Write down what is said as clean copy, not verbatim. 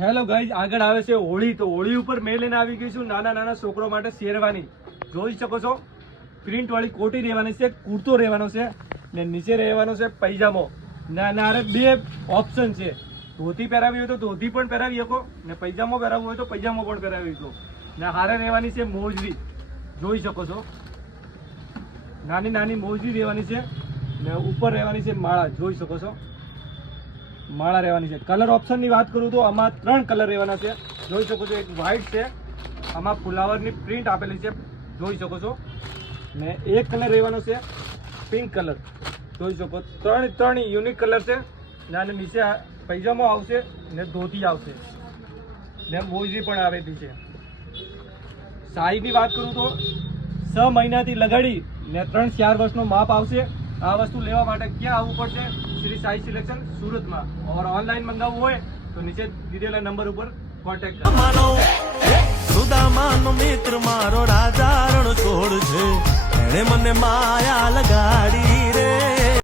Hello guys, આગળ આવે છે હોળી. તો હોળી ઉપર મેં લઈને આવી ગઈ છું નાના નાના છોકરો માટે શેરવાની. જોઈ શકો છો, પ્રિન્ટ વાળી કોટી રહેવાની છે, કુર્તો રહેવાનો છે ને નીચે રહેવાનો છે પૈજામો. ના બે ઓપ્શન છે, ધોતી પહેરાવી હોય તો ધોતી પણ પહેરાવી શકો ને પૈજામો પહેરાવવો હોય તો પૈજામો પણ પહેરાવી શકો ને હારે રહેવાની છે મોજડી. જોઈ શકો છો, નાની નાની મોજડી રહેવાની છે ને ઉપર રહેવાની છે માળા. જોઈ શકો છો, માળા રહેવાની છે. કલર ઓપ્શન ની વાત કરું તો આમાં 3 કલર રહેવાના છે. જોઈ શકો છો, એક વ્હાઈટ છે, આમાં ફુલાવરની પ્રિન્ટ આપેલી છે, જોઈ શકો છો, ને એક કલર રહેવાનો છે પિંક કલર. જોઈ શકો, ત્રણ યુનિક કલર છે અને નીચે પૈજામો આવશે ને ધોતી આવશે ને મોજડી પણ આવેલી છે. સાઈઝની વાત કરું તો 6 મહિનાથી લગાડી ને 3-4 વર્ષનો માપ આવશે. આ વસ્તુ લેવા માટે ક્યાં આવવું પડશે? શ્રી સાઈ સિલેક્શન સુરતમાં. और ऑनलाइन મંગાવવું હોય તો નીચે દીધેલા નંબર ઉપર કોન્ટેક્ટ કરો. સુદામાનો મિત્ર મારો રાજા રણ છોડ છે, એણે મને માયા લગાડી.